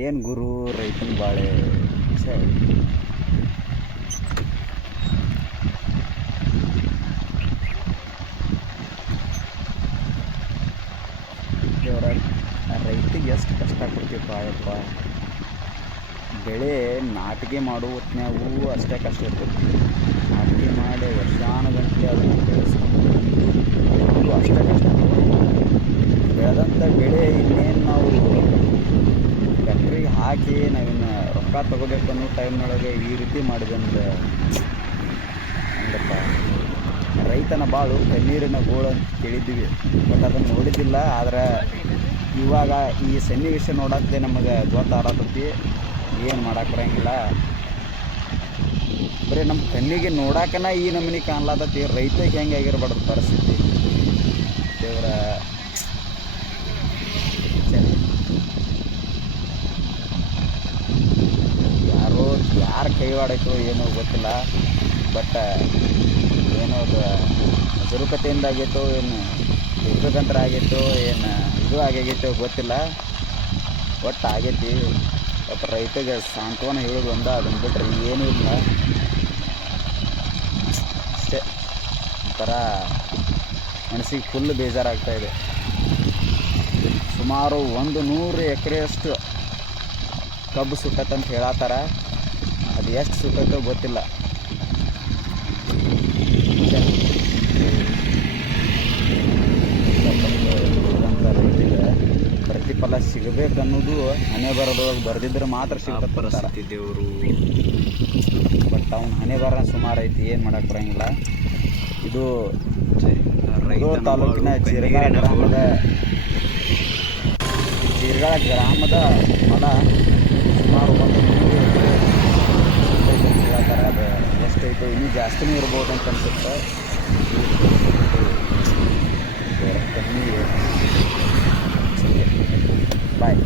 ಏನು ಗುರು, ರೈತನ ಬಾಳೆ ಸರಿ ದೇವರ ರೈತಿಗೆ ಎಷ್ಟು ಕಷ್ಟ ಕೊಡ್ತೀವಪ್ಪ ಯಪ್ಪಾ ಬೆಳೆ ನಾಟಿಗೆ ಮಾಡೋ ಹೊತ್ನ್ಯಾಗೂ ಅಷ್ಟೇ ಕಷ್ಟ ಇರ್ತೈತಿ ನಾಟಿಗೆ ಮಾಡಿ ವರ್ಷಾನುಗಂಟೆ ಅದನ್ನು ಬೆಳೆಸ್ಕೊಂಡು ಅಷ್ಟೇ ಕಷ್ಟ. ಬೆಳೆದಂಥ ಹಾಕಿ ನಾವಿನ್ನು ರೊಕ್ಕ ತೊಗೋಬೇಕು ಅನ್ನೋ ಟೈಮ್ನೊಳಗೆ ಈ ರೀತಿ ಮಾಡಿದಂದ್ರೆ ಹಂಗಪ್ಪ ರೈತನ ಬಾಳು ಕಣ್ಣೀರಿನ ಗೋಳು ಅಂತ ಕೇಳಿದ್ದೀವಿ. ಬಟ್ ಅದನ್ನು ನೋಡಿದ್ದಿಲ್ಲ, ಆದರೆ ಇವಾಗ ಈ ಸನ್ನಿವೇಶ ನೋಡಕ್ಕೆ ನಮಗೆ ಗೊತ್ತಾಡತೈತಿ ಏನು ಮಾಡಕ್ಕೆ ಬರೀ ನಮ್ಮ ಕಣ್ಣಿಗೆ ನೋಡಾಕನ ಈ ನಮನಿ ಕಾಣ್ಲಾತತಿ. ರೈತಗೆ ಹೆಂಗೆ ಆಗಿರ್ಬಾರ್ದು ಪರಿಸ್ಥಿತಿ ದೇವರ ಯಾರೋ ಯಾರ ಏನೂ ಗೊತ್ತಿಲ್ಲ. ಬಟ್ ಏನೋ ಅದು ಹಸಿರುಕತೆಯಿಂದ ಆಗೈತೋ ಏನು ದುರ್ಗಂತರ ಆಗೈತೋ ಏನು, ಇದು ಆಗೈತೋ ಗೊತ್ತಿಲ್ಲ. ಒಟ್ಟು ಆಗೈತಿ. ಒಟ್ಟು ರೈತಗೆ ಸಾಂತ್ವನ ಹೇಳೋದು ಒಂದ, ಅದನ್ನು ಬಿಟ್ಟರೆ ಏನೂ ಇಲ್ಲ. ಅಷ್ಟೇ. ಒಂಥರ ಮನಸ್ಸಿಗೆ ಫುಲ್ ಬೇಜಾರಾಗ್ತಾ ಇದೆ. ಸುಮಾರು ಒಂದು ನೂರು ಎಕರೆಯಷ್ಟು ಕಬ್ಬು ಸುಟ್ಟತ್ತಂತ ಹೇಳತ್ತಾರ. ಅದು ಎಷ್ಟು ಸುಟ್ಟತ್ತೋ ಗೊತ್ತಿಲ್ಲ. ಪ್ರತಿಫಲ ಸಿಗಬೇಕು ಅನ್ನೋದು ಪ್ರತಿಫಲ ಸಿಗಬೇಕನ್ನೋದು ಹಣೆ ಬರೋದ್ರೊಳಗೆ ಬರೆದಿದ್ರೆ ಮಾತ್ರ ಸಿಗುತ್ತೆ ದೇವರು. ಬಟ್ ಅವ್ನು ಹಣೆ ಬರ ಸುಮಾರು ಐತಿ ಏನು ಮಾಡಕ್ಕೆ ಬರಂಗಿಲ್ಲ. ಇದು ತಾಲೂಕಿನ ಜೀರ್ಗಾಳ ಗ್ರಾಮದ ಜೀರ್ಗಾಳ ಗ್ರಾಮದ ಹೊಲ ಸುಮಾರು ಒಂದು ಜಾಸ್ತಿನೂ ಇರ್ಬೋದು ಅಂತ ಅನ್ಸುತ್ತೆ. ಕಮ್ಮಿ ಬಾಯ್